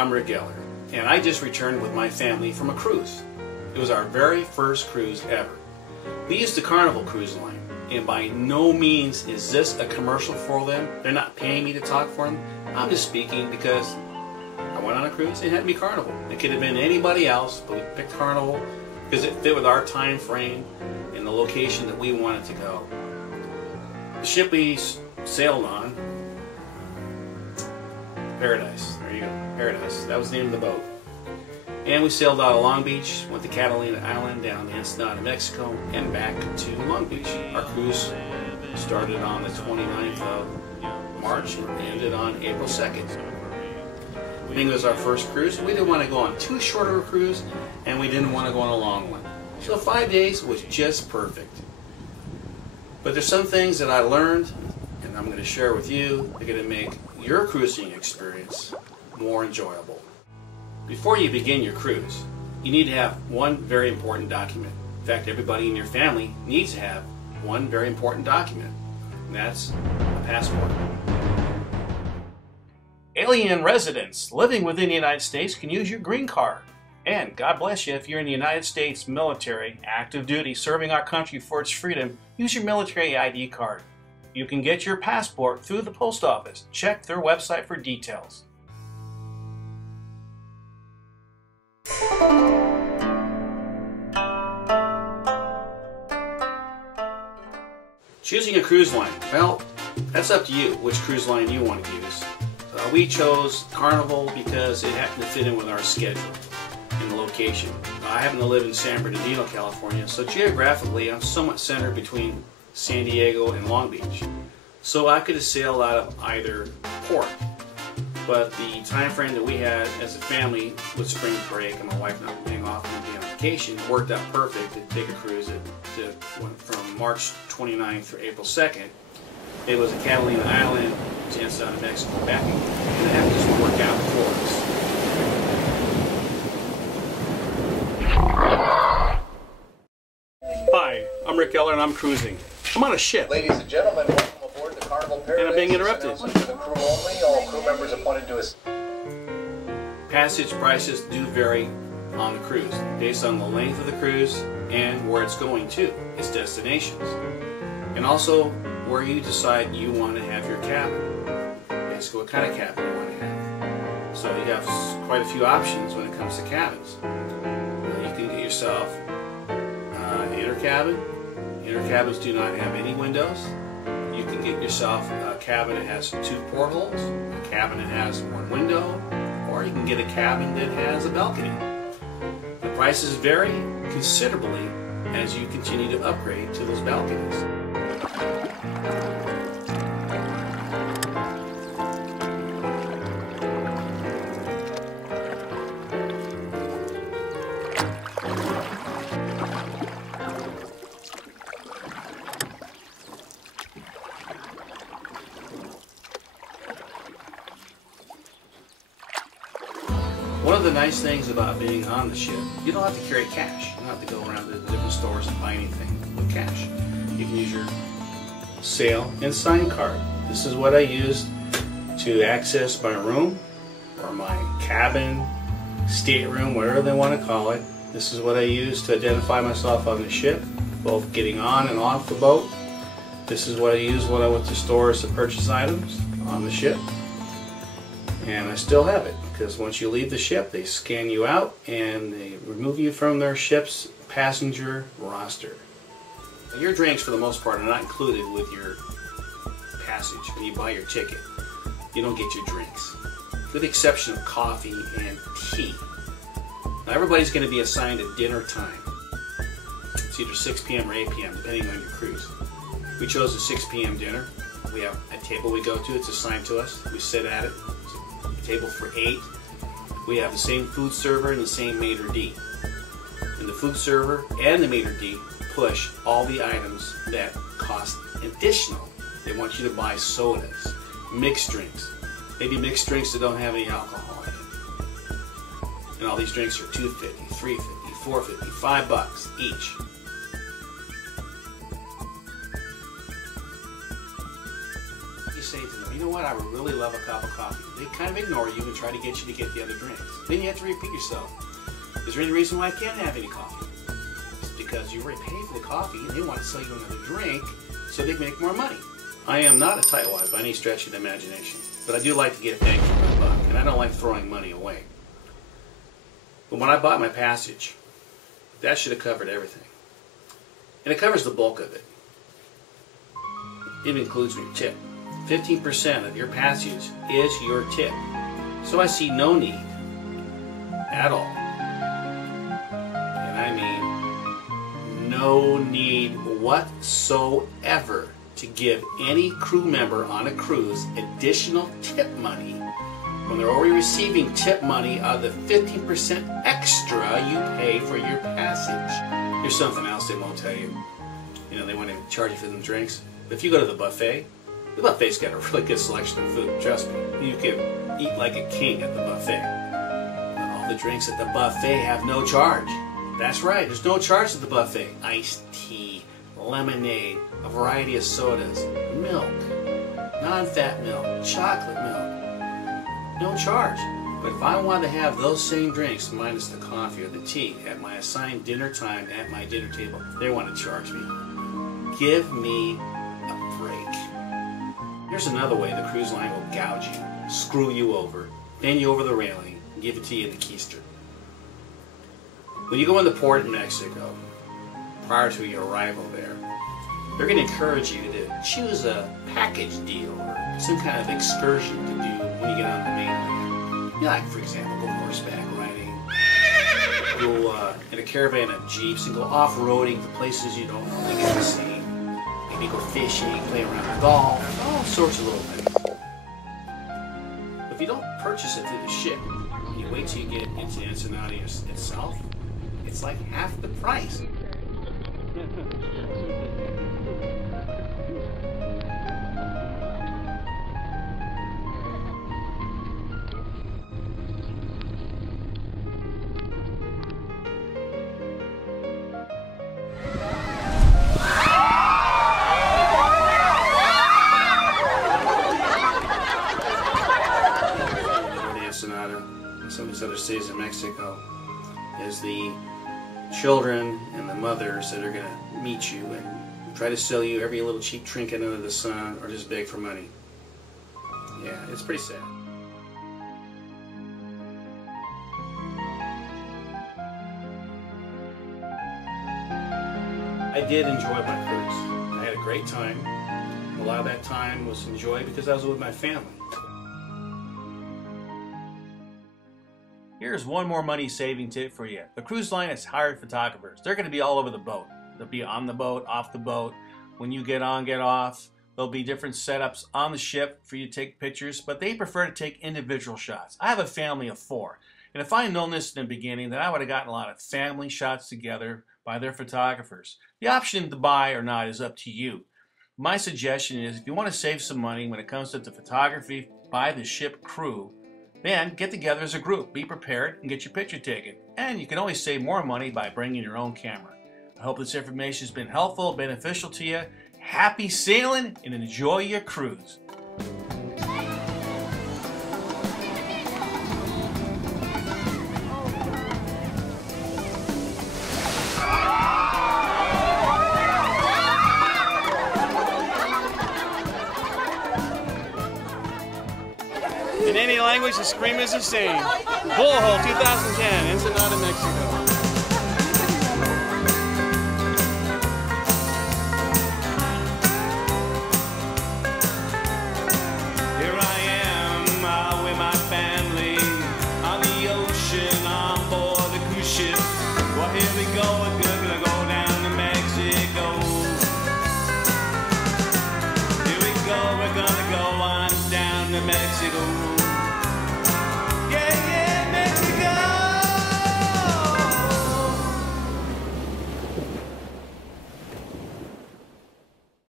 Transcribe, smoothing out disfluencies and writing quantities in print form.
I'm Rick Geller, and I just returned with my family from a cruise. It was our very first cruise ever. We used the Carnival Cruise Line, and by no means is this a commercial for them. They're not paying me to talk for them. I'm just speaking because I went on a cruise. It had to be Carnival. It could have been anybody else, but we picked Carnival because it fit with our time frame and the location that we wanted to go. The ship we sailed on, Paradise. There you go, Paradise. That was the name of the boat. And we sailed out of Long Beach, went to Catalina Island, down to Ensenada, Mexico, and back to Long Beach. Our cruise started on the 29th of March and ended on April 2nd. Being it was our first cruise, we didn't want to go on too short of a cruise, and we didn't want to go on a long one. So 5 days was just perfect. But there's some things that I learned, and I'm going to share with you. They're going to make your cruising experience more enjoyable. Before you begin your cruise, you need to have one very important document. In fact, everybody in your family needs to have one very important document, and that's a passport. Alien residents living within the United States can use your green card. And God bless you if you're in the United States military, active duty, serving our country for its freedom, use your military ID card. You can get your passport through the post office. Check their website for details. Choosing a cruise line. Well, that's up to you which cruise line you want to use. We chose Carnival because it happened to fit in with our schedule and the location. I happen to live in San Bernardino, California, so geographically I'm somewhat centered between San Diego and Long Beach. So I could have sailed out of either port. But the time frame that we had as a family with spring break and my wife not being off and being on vacation worked out perfect to take a cruise that went from March 29th through April 2nd. It was a Catalina Island to Ensenada, Mexico, back, and it happened to just work out for us. Hi, I'm Rick Geller and I'm cruising. I'm on a ship. Ladies and gentlemen, welcome aboard the Carnival Paradise. And I'm being interrupted. For the crew only, all crew members appointed to us. Passage prices do vary on the cruise based on the length of the cruise and where it's going to, its destinations. And also where you decide you want to have your cabin. Basically what kind of cabin you want to have. So you have quite a few options when it comes to cabins. You can get yourself an inner cabin. Inner cabins do not have any windows. You can get yourself a cabin that has 2 portholes, a cabin that has 1 window, or you can get a cabin that has a balcony. The prices vary considerably as you continue to upgrade to those balconies. One of the nice things about being on the ship, you don't have to carry cash. You don't have to go around to different stores and buy anything with cash. You can use your sail and sign card. This is what I used to access my room or my cabin, stateroom, whatever they want to call it. This is what I used to identify myself on the ship, both getting on and off the boat. This is what I used when I went to stores to purchase items on the ship. And I still have it, because once you leave the ship, they scan you out and they remove you from their ship's passenger roster. Your drinks, for the most part, are not included with your passage. When you buy your ticket, you don't get your drinks, with the exception of coffee and tea. Now, everybody's going to be assigned a dinner time. It's either 6 p.m. or 8 p.m., depending on your cruise. We chose a 6 p.m. dinner. We have a table we go to. It's assigned to us. We sit at it. Table for 8. We have the same food server and the same maitre d'. And the food server and the maitre d' push all the items that cost additional. They want you to buy sodas, mixed drinks, maybe mixed drinks that don't have any alcohol in it. And all these drinks are $2.50, $3.50, $4.50, $5 each. say to them, you know what, I would really love a cup of coffee. They kind of ignore you and try to get you to get the other drinks. Then you have to repeat yourself. Is there any reason why I can't have any coffee? It's because you already paid for the coffee and they want to sell you another drink so they can make more money. I am not a tightwad by any stretch of the imagination, but I do like to get bang for my buck, and I don't like throwing money away. But when I bought my passage, that should have covered everything. And it covers the bulk of it. It includes your tip. 15% of your passage is your tip. So I see no need at all, and I mean no need whatsoever, to give any crew member on a cruise additional tip money when they're already receiving tip money out of the 15% extra you pay for your passage. Here's something else they won't tell you. You know, they want to charge you for them drinks. But if you go to the buffet's got a really good selection of food. Trust me, you can eat like a king at the buffet. But all the drinks at the buffet have no charge. That's right, there's no charge at the buffet. Iced tea, lemonade, a variety of sodas, milk, non-fat milk, chocolate milk. No charge. But if I wanted to have those same drinks minus the coffee or the tea at my assigned dinner time at my dinner table, they want to charge me. Give me a break. Here's another way the cruise line will gouge you, screw you over, bend you over the railing, and give it to you in the keister. When you go into port in Mexico, prior to your arrival there, they're going to encourage you to choose a package deal or some kind of excursion to do when you get on the mainland. You know, like, for example, go horseback riding, go in a caravan of jeeps and go off-roading to places you don't normally get to see. Maybe go fishing, play around with golf, all sorts of little things. But if you don't purchase it through the ship, you wait till you get into Ensenada itself, it's like half the price. And some of these other cities in Mexico is the children and the mothers that are going to meet you and try to sell you every little cheap trinket under the sun or just beg for money. Yeah, it's pretty sad. I did enjoy my cruise. I had a great time. A lot of that time was enjoyed because I was with my family. Here's one more money-saving tip for you. The cruise line has hired photographers. They're going to be all over the boat. They'll be on the boat, off the boat. When you get on, get off. There'll be different setups on the ship for you to take pictures, but they prefer to take individual shots. I have a family of 4, and if I had known this in the beginning, then I would have gotten a lot of family shots together by their photographers. The option to buy or not is up to you. My suggestion is, if you want to save some money when it comes to the photography by the ship crew, then get together as a group, be prepared, and get your picture taken. And you can always save more money by bringing your own camera. I hope this information has been helpful, beneficial to you. Happy sailing and enjoy your cruise. In any language, the scream is the same. Bullhole 2010, Ensenada, Mexico.